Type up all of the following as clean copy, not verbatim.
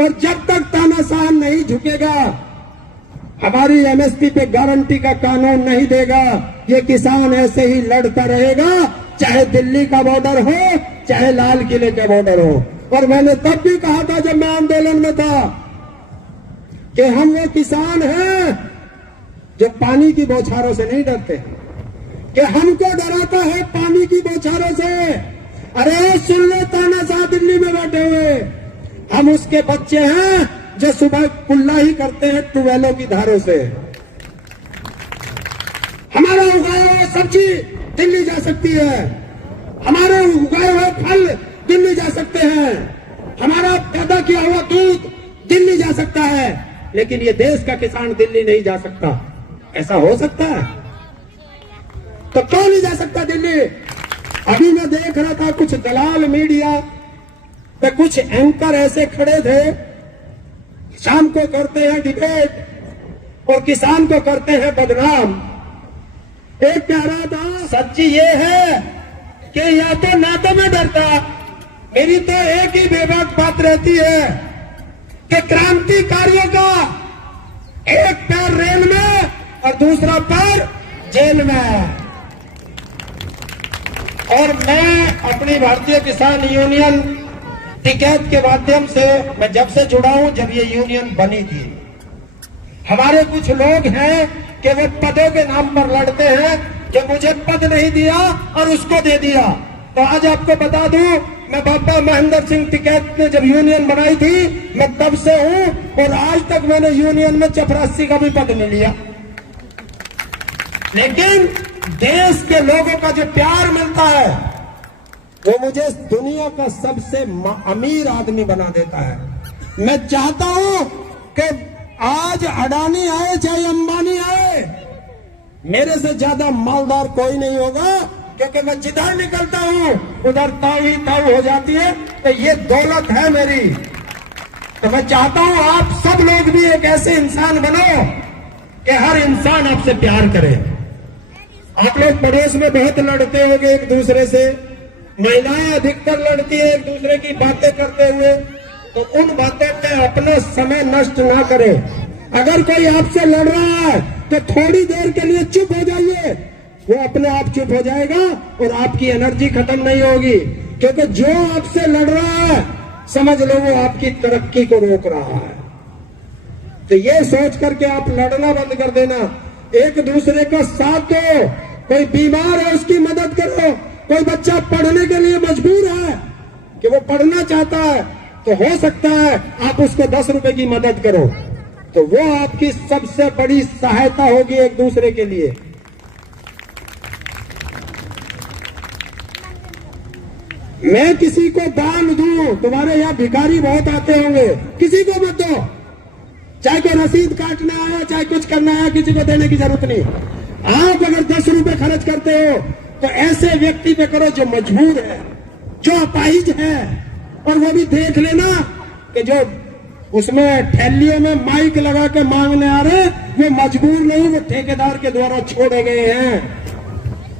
और जब तक तानाशाह नहीं झुकेगा, हमारी एमएसपी पे गारंटी का कानून नहीं देगा, ये किसान ऐसे ही लड़ता रहेगा, चाहे दिल्ली का बॉर्डर हो, चाहे लाल किले का बॉर्डर हो। और मैंने तब भी कहा था जब मैं आंदोलन में था कि हम वो किसान हैं जो पानी की बौछारों से नहीं डरते, कि हमको डराता है पानी की बौछारों से। अरे सुन ले तानाशाह दिल्ली में बैठे हुए, हम उसके बच्चे हैं जो सुबह कुल्ला ही करते हैं ट्यूबवेलों की धारों से। हमारा उगाया हुआ सब्जी दिल्ली जा सकती है, हमारे उगाए हुए फल दिल्ली जा सकते हैं, हमारा पैदा किया हुआ दूध दिल्ली जा सकता है, लेकिन ये देश का किसान दिल्ली नहीं जा सकता। ऐसा हो सकता है? तो क्यों नहीं जा सकता दिल्ली? अभी मैं देख रहा था कुछ दलाल मीडिया पे कुछ एंकर ऐसे खड़े थे, शाम को करते हैं डिबेट और किसान को करते हैं बदनाम। एक कह रहा था सच्ची ये है कि या तो ना तो मैं डरता, मेरी तो एक ही बेबाक बात रहती है कि क्रांतिकारियों का एक पैर रेल में और दूसरा पैर जेल में। और मैं अपनी भारतीय किसान यूनियन टिकैत के माध्यम से मैं जब से जुड़ा हूं, जब ये यूनियन बनी थी, हमारे कुछ लोग हैं कि वो पदों के नाम पर लड़ते हैं कि मुझे पद नहीं दिया और उसको दे दिया। तो आज आपको बता दूं, मैं बाबा महेंद्र सिंह टिकैत ने जब यूनियन बनाई थी, मैं तब से हूं और आज तक मैंने यूनियन में चपरासी का भी पद नहीं लिया। लेकिन देश के लोगों का जो प्यार मिलता है वो मुझे दुनिया का सबसे अमीर आदमी बना देता है। मैं चाहता हूं कि आज अडानी आए चाहे अंबानी आए, मेरे से ज्यादा मालदार कोई नहीं होगा, क्योंकि मैं जिधर निकलता हूं उधर ताऊ ही ताऊ हो जाती है। तो ये दौलत है मेरी। तो मैं चाहता हूं आप सब लोग भी एक ऐसे इंसान बनो कि हर इंसान आपसे प्यार करे। आप लोग पड़ोस में बहुत लड़ते होंगे एक दूसरे से, महिलाएं अधिकतर लड़ती है एक दूसरे की बातें करते हुए, तो उन बातों में अपना समय नष्ट ना करें। अगर कोई आपसे लड़ रहा है तो थोड़ी देर के लिए चुप हो जाइए, वो अपने आप चुप हो जाएगा और आपकी एनर्जी खत्म नहीं होगी, क्योंकि जो आपसे लड़ रहा है समझ लो वो आपकी तरक्की को रोक रहा है। तो ये सोच करके आप लड़ना बंद कर देना, एक दूसरे का साथ दो। कोई बीमार है उसकी मदद करो, कोई बच्चा पढ़ने के लिए मजबूर है कि वो पढ़ना चाहता है, तो हो सकता है आप उसको 10 रुपए की मदद करो, तो वो आपकी सबसे बड़ी सहायता होगी एक दूसरे के लिए। मैं किसी को दान दूं, तुम्हारे यहाँ भिखारी बहुत आते होंगे, किसी को मत दो, चाहे कोई रसीद काटने आया चाहे कुछ करना आया, किसी को देने की जरूरत नहीं। आप अगर 10 रुपए खर्च करते हो तो ऐसे व्यक्ति पे करो जो मजबूर है, जो अपाहिज है, और वो भी देख लेना कि जो उसमें थैलियों में माइक लगा के मांगने आ रहे वो मजबूर नहीं, वो ठेकेदार के द्वारा छोड़े गए हैं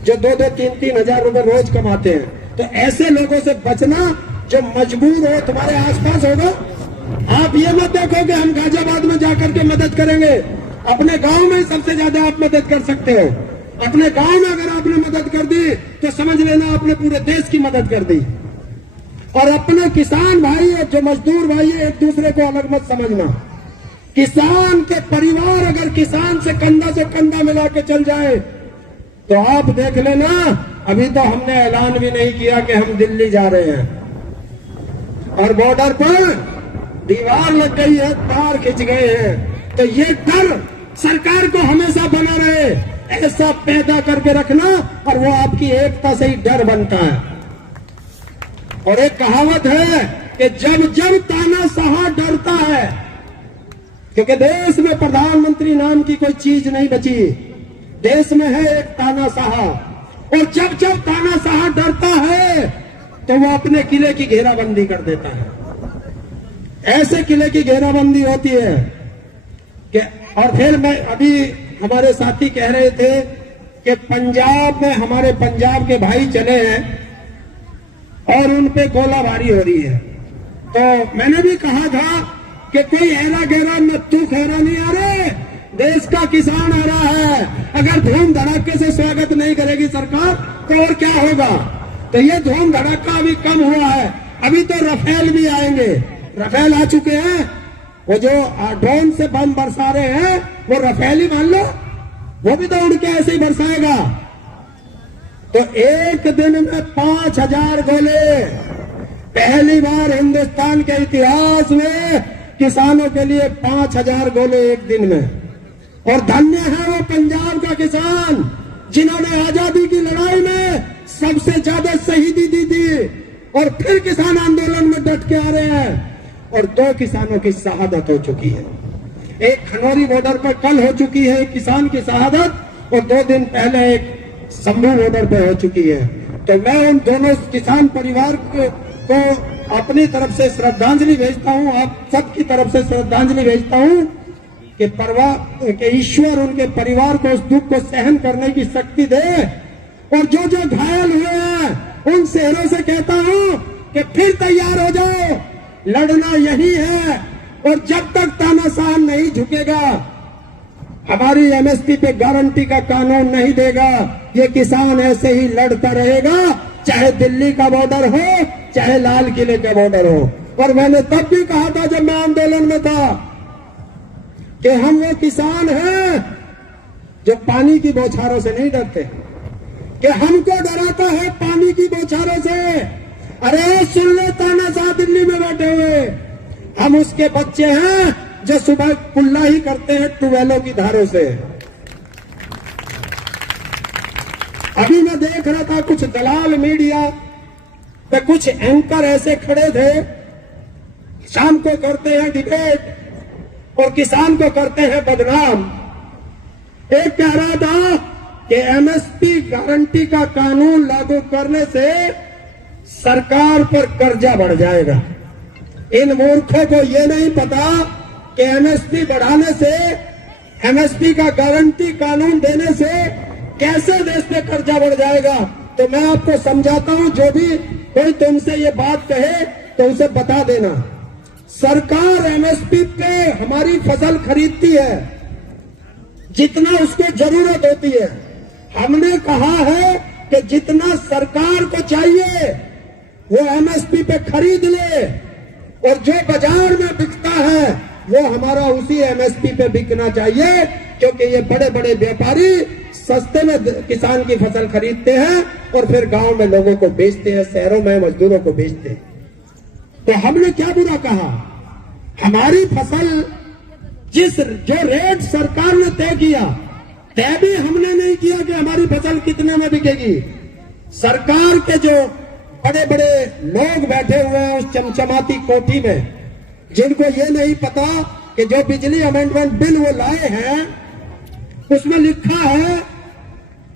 जो 2-2, 3-3 हजार रुपए रोज कमाते हैं। तो ऐसे लोगों से बचना जो मजबूर हो, तुम्हारे आसपास होगा। आप ये मत देखो कि हम गाजियाबाद में जाकर के मदद करेंगे, अपने गांव में सबसे ज्यादा आप मदद कर सकते हो। अपने गांव में अगर आपने मदद कर दी तो समझ लेना आपने पूरे देश की मदद कर दी। और अपने किसान भाई है, जो मजदूर भाई है, एक दूसरे को अलग मत समझना। किसान के परिवार अगर किसान से कंधा मिला के चल जाए तो आप देख लेना, अभी तो हमने ऐलान भी नहीं किया कि हम दिल्ली जा रहे हैं और बॉर्डर पर दीवार लग गई है, तार खिंच गए हैं। तो ये डर सरकार को हमेशा बना रहे, ऐसा पैदा करके रखना, और वो आपकी एकता से ही डर बनता है। और एक कहावत है कि जब जब तानाशाह डरता है, क्योंकि देश में प्रधानमंत्री नाम की कोई चीज नहीं बची, देश में है एक तानाशाह, और जब जब तानाशाह डरता है तो वो अपने किले की घेराबंदी कर देता है। ऐसे किले की घेराबंदी होती है कि, और फिर मैं अभी हमारे साथी कह रहे थे कि पंजाब में हमारे पंजाब के भाई चले हैं और उन पे गोलाबारी हो रही है। तो मैंने भी कहा था कि कोई हेरा गेरा नत्थू खैरा नहीं आ रहे, देश का किसान आ रहा है। अगर धूम धड़ाके से स्वागत नहीं करेगी सरकार तो और क्या होगा। तो ये धूम धड़ाका अभी कम हुआ है, अभी तो रफेल भी आएंगे। रफेल आ चुके हैं, वो जो ड्रोन से बम बरसा रहे हैं वो रफेल ही मान लो, वो भी तो उड़ के ऐसे ही बरसाएगा। तो एक दिन में 5000 गोले, पहली बार हिंदुस्तान के इतिहास में किसानों के लिए 5000 गोले एक दिन में। और धन्य है वो पंजाब का किसान जिन्होंने आजादी की लड़ाई में सबसे ज्यादा शहीदी दी थी और फिर किसान आंदोलन में डट के आ रहे हैं। और 2 किसानों की शहादत हो चुकी है, एक खनौरी बॉर्डर पर कल हो चुकी है एक किसान की शहादत, और 2 दिन पहले एक शंभू बॉर्डर पे हो चुकी है। तो मैं उन दोनों किसान परिवार को अपनी तरफ से श्रद्धांजलि भेजता हूं, आप सबकी तरफ से श्रद्धांजलि भेजता हूं कि ईश्वर उनके परिवार को उस दुख को सहन करने की शक्ति दे। और जो जो घायल हुए हैं उन शहरों से कहता हूं कि फिर तैयार हो जाओ, लड़ना यही है। और जब तक तानाशाह नहीं झुकेगा, हमारी एमएसपी पे गारंटी का कानून नहीं देगा, ये किसान ऐसे ही लड़ता रहेगा, चाहे दिल्ली का बॉर्डर हो चाहे लाल किले का बॉर्डर हो। और मैंने तब भी कहा था जब मैं आंदोलन में था कि हम वो किसान हैं जो पानी की बौछारों से नहीं डरते, कि हमको डराता है पानी की बौछारों से। अरे सुन ले तानाशाह दिल्ली में बैठे हुए, हम उसके बच्चे हैं जो सुबह कुल्ला ही करते हैं ट्यूबवेलों की धारों से। अभी मैं देख रहा था कुछ दलाल मीडिया पे कुछ एंकर ऐसे खड़े थे, शाम को करते हैं डिबेट और किसान को करते हैं बदनाम। एक कह रहा था कि एमएसपी गारंटी का कानून लागू करने से सरकार पर कर्जा बढ़ जाएगा। इन मूर्खों को ये नहीं पता कि एमएसपी बढ़ाने से, एमएसपी का गारंटी कानून देने से कैसे देश पे कर्जा बढ़ जाएगा। तो मैं आपको समझाता हूं, जो भी कोई तुमसे ये बात कहे तो उसे बता देना, सरकार एमएसपी पे हमारी फसल खरीदती है जितना उसको जरूरत होती है। हमने कहा है कि जितना सरकार को चाहिए वो एमएसपी पे खरीद ले, और जो बाजार में बिकता है वो हमारा उसी एमएसपी पे बिकना चाहिए, क्योंकि ये बड़े बड़े व्यापारी सस्ते में किसान की फसल खरीदते हैं और फिर गांव में लोगों को बेचते हैं, शहरों में मजदूरों को बेचते हैं। तो हमने क्या बुरा कहा, हमारी फसल जो रेट सरकार ने तय किया, तय भी हमने नहीं किया कि हमारी फसल कितने में बिकेगी। सरकार के जो बड़े बड़े लोग बैठे हुए हैं उस चमचमाती कोठी में, जिनको ये नहीं पता कि जो बिजली अमेंडमेंट बिल वो लाए हैं उसमें लिखा है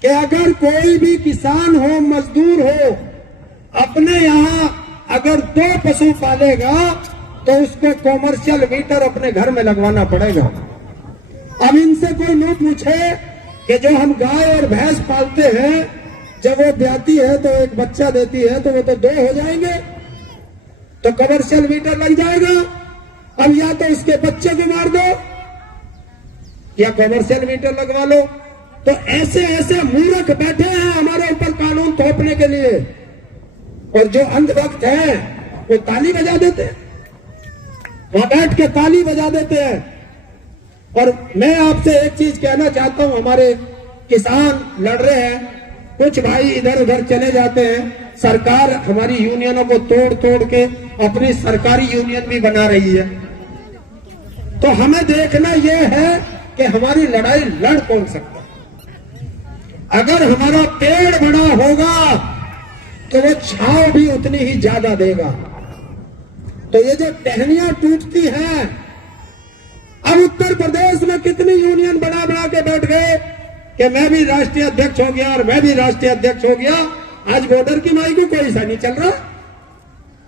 कि अगर कोई भी किसान हो, मजदूर हो, अपने यहां अगर 2 पशु पालेगा तो उसको कॉमर्शियल मीटर अपने घर में लगवाना पड़ेगा। अब इनसे कोई न पूछे कि जो हम गाय और भैंस पालते हैं, जब वो ब्याती है तो एक बच्चा देती है तो वो तो 2 हो जाएंगे, तो कमर्शियल मीटर लग जाएगा। अब या तो उसके बच्चे को मार दो या कमर्शियल मीटर लगवा लो। तो ऐसे ऐसे मूर्ख बैठे हैं हमारे ऊपर कानून थोपने के लिए, और जो अंधभक्त हैं वो ताली बजा देते हैं, वहां बैठ के ताली बजा देते हैं। और मैं आपसे एक चीज कहना चाहता हूं, हमारे किसान लड़ रहे हैं, कुछ भाई इधर उधर चले जाते हैं, सरकार हमारी यूनियनों को तोड़ तोड़ के अपनी सरकारी यूनियन भी बना रही है। तो हमें देखना यह है कि हमारी लड़ाई लड़ कौन सकता है। अगर हमारा पेड़ बड़ा होगा तो वो छांव भी उतनी ही ज्यादा देगा। तो ये जो टहनियां टूटती हैं, अब उत्तर प्रदेश में कितनी यूनियन बना बना के बैठ गए कि मैं भी राष्ट्रीय अध्यक्ष हो गया और मैं भी राष्ट्रीय अध्यक्ष हो गया। आज बॉर्डर की माई को कोई सा नहीं चल रहा।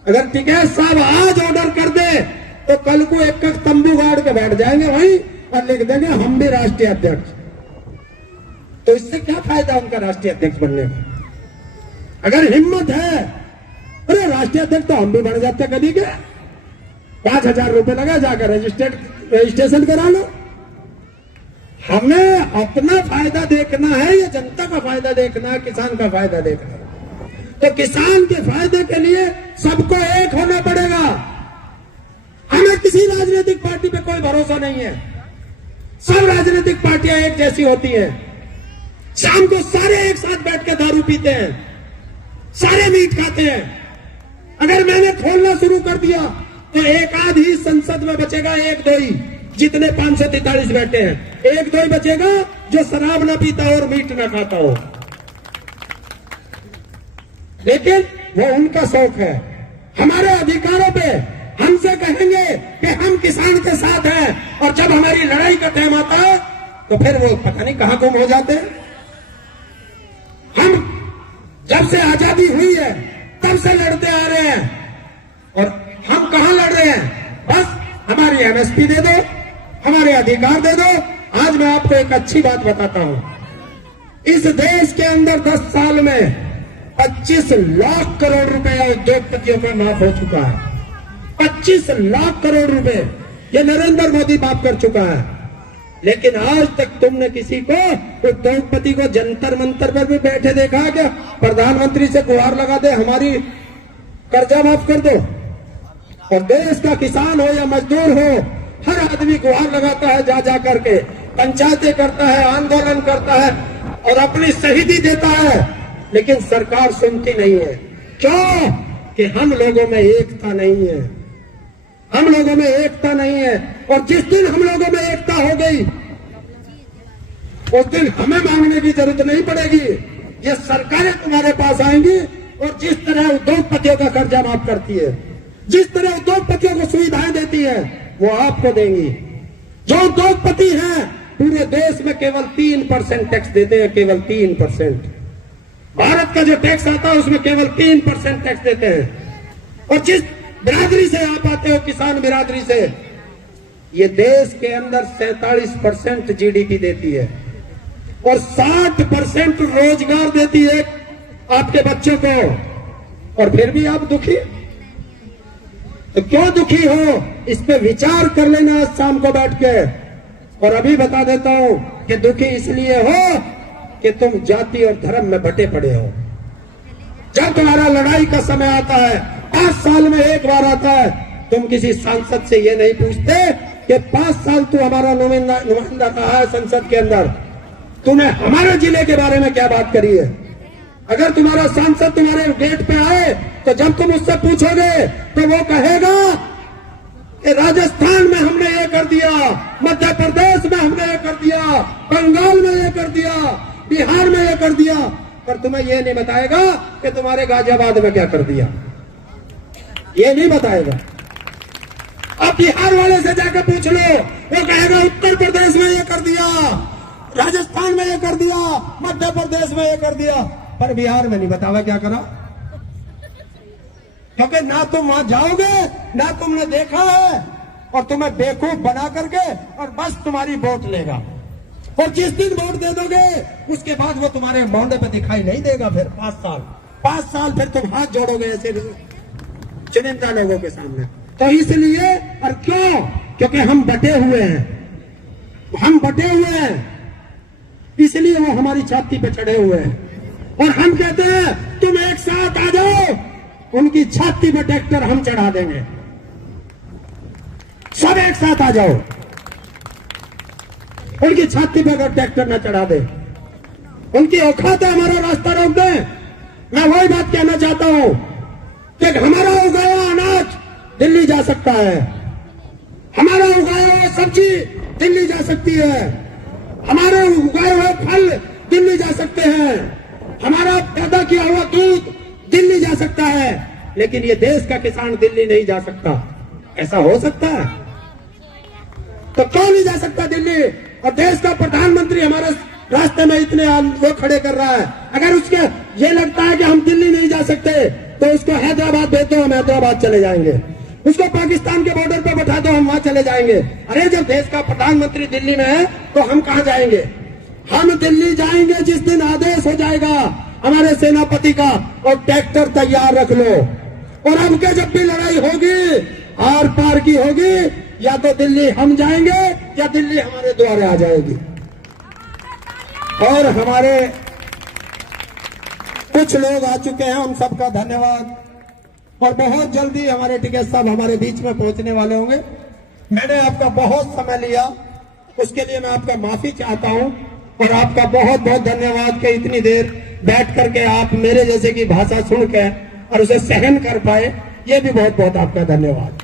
अगर टिकैत साहब आज ऑर्डर कर दे तो कल को एक तंबू गाड़ के बैठ जाएंगे वहीं और लिख देंगे हम भी राष्ट्रीय अध्यक्ष। तो इससे क्या फायदा उनका राष्ट्रीय अध्यक्ष बनने का। अगर हिम्मत है, अरे राष्ट्रीय अध्यक्ष तो हम भी बन जाते कभी के। 5,000 रुपए लगा, जाकर रजिस्ट्रेशन करा लो। हमें अपना फायदा देखना है या जनता का फायदा देखना है, किसान का फायदा देखना है? तो किसान के फायदे के लिए सबको एक होना पड़ेगा। हमें किसी राजनीतिक पार्टी पे कोई भरोसा नहीं है। सब राजनीतिक पार्टियां एक जैसी होती हैं। शाम को सारे एक साथ बैठ के दारू पीते हैं, सारे मीट खाते हैं। अगर मैंने खोलना शुरू कर दिया तो एक आध ही संसद में बचेगा, एक दो ही, जितने 543 बैठे हैं, एक दो ही बचेगा जो शराब ना पीता और मीट ना खाता हो। लेकिन वो उनका शौक है। हमारे अधिकारों पे हमसे कहेंगे कि हम किसान के साथ हैं, और जब हमारी लड़ाई का टाइम आता है तो फिर वो पता नहीं कहां गुम हो जाते हैं। हम जब से आजादी हुई है तब से लड़ते आ रहे हैं, और हम कहां लड़ रहे हैं? बस हमारी एमएसपी दे दो, हमारे अधिकार दे दो। आज मैं आपको एक अच्छी बात बताता हूं। इस देश के अंदर 10 साल में 25 लाख करोड़ रुपया उद्योगपतियों का माफ हो चुका है। 25 लाख करोड़ रुपए ये नरेंद्र मोदी माफ कर चुका है। लेकिन आज तक तुमने किसी को, उद्योगपति को जंतर मंतर पर भी बैठे देखा है क्या? प्रधानमंत्री से गुहार लगा दे हमारी कर्जा माफ कर दो। और देश का किसान हो या मजदूर हो, हर आदमी गुहार लगाता है, जा जा करके पंचायतें करता है, आंदोलन करता है और अपनी शहीदी देता है। लेकिन सरकार सुनती नहीं है। क्यों? कि हम लोगों में एकता नहीं है। हम लोगों में एकता नहीं है। और जिस दिन हम लोगों में एकता हो गई, उस दिन हमें मांगने की जरूरत नहीं पड़ेगी। ये सरकारें तुम्हारे पास आएंगी और जिस तरह उद्योगपतियों का कर्जा माफ करती है, जिस तरह उद्योगपतियों को सुविधाएं देती है, वो आपको देंगी। जो उद्योगपति हैं पूरे देश में केवल 3% टैक्स देते हैं, केवल 3%। भारत का जो टैक्स आता है उसमें केवल 3% टैक्स देते हैं। और जिस बिरादरी से आप आते हो, किसान बिरादरी से, ये देश के अंदर 47% जीडीपी देती है और 60% रोजगार देती है आपके बच्चों को। और फिर भी आप दुखी? तो क्यों दुखी हो? इस पे विचार कर लेना आज शाम को बैठ के। और अभी बता देता हूं कि दुखी इसलिए हो कि तुम जाति और धर्म में बटे पड़े हो। जब तुम्हारा लड़ाई का समय आता है, 5 साल में एक बार आता है, तुम किसी सांसद से ये नहीं पूछते कि 5 साल तू हमारा नुमाइंदा रहा है संसद के अंदर, तूने हमारे जिले के बारे में क्या बात करी है। अगर तुम्हारा सांसद तुम्हारे गेट पे आए तो जब तुम उससे पूछोगे तो वो कहेगा कि राजस्थान में हमने ये कर दिया, मध्य प्रदेश में हमने ये कर दिया, बंगाल में ये कर दिया, बिहार में ये कर दिया, पर तुम्हें ये नहीं बताएगा कि तुम्हारे गाजियाबाद में क्या कर दिया। ये नहीं बताएगा। अब बिहार वाले से जाकर पूछ लो, वो कहेगा उत्तर प्रदेश में ये कर दिया, राजस्थान में ये कर दिया, मध्य प्रदेश में ये कर दिया, पर बिहार में नहीं बतावा क्या करा। क्योंकि ना तुम वहां जाओगे, ना तुमने देखा है, और तुम्हें बेवकूफ बना करके और बस तुम्हारी वोट लेगा। और जिस दिन वोट दे दोगे उसके बाद वो तुम्हारे मोहल्ले पे दिखाई नहीं देगा। फिर 5 साल फिर तुम हाथ जोड़ोगे ऐसे चुनिंदा लोगों के सामने। तो इसलिए, और क्यों? क्योंकि हम बटे हुए हैं। हम बटे हुए हैं, इसलिए वो हमारी छाती पे चढ़े हुए हैं। और हम कहते हैं तुम एक साथ आ जाओ, उनकी छाती पे ट्रैक्टर हम चढ़ा देंगे। सब एक साथ आ जाओ, उनकी छाती पे अगर ट्रैक्टर न चढ़ा दे, उनकी औकात है हमारा रास्ता रोक दे। मैं वही बात कहना चाहता हूं कि हमारा उगाया अनाज दिल्ली जा सकता है, हमारा उगाया हुआ सब्जी दिल्ली जा सकती है, हमारे उगाए हुए फल दिल्ली जा सकते हैं, हमारा पैदा किया हुआ दूध दिल्ली जा सकता है, लेकिन ये देश का किसान दिल्ली नहीं जा सकता। ऐसा हो सकता है? तो क्यों नहीं जा सकता दिल्ली? और देश का प्रधानमंत्री हमारे रास्ते में इतने वो खड़े कर रहा है। अगर उसके ये लगता है कि हम दिल्ली नहीं जा सकते तो उसको हैदराबाद भेज दो, हम हैदराबाद चले जाएंगे। उसको पाकिस्तान के बॉर्डर पर बैठा दो, हम वहां चले जाएंगे। अरे जब देश का प्रधानमंत्री दिल्ली में है तो हम कहां जाएंगे? हम दिल्ली जाएंगे जिस दिन आदेश हो जाएगा हमारे सेनापति का। और ट्रैक्टर तैयार रख लो। और अब के जब भी लड़ाई होगी, आर पार की होगी, या तो दिल्ली हम जाएंगे या दिल्ली हमारे द्वारे आ जाएगी। और हमारे कुछ लोग आ चुके हैं, उन सबका धन्यवाद। और बहुत जल्दी हमारे टिकैत साहब हमारे बीच में पहुंचने वाले होंगे। मैंने आपका बहुत समय लिया, उसके लिए मैं आपका माफी चाहता हूं। और आपका बहुत बहुत धन्यवाद कि इतनी देर बैठ करके आप मेरे जैसे की भाषा सुन के और उसे सहन कर पाए, ये भी बहुत बहुत आपका धन्यवाद।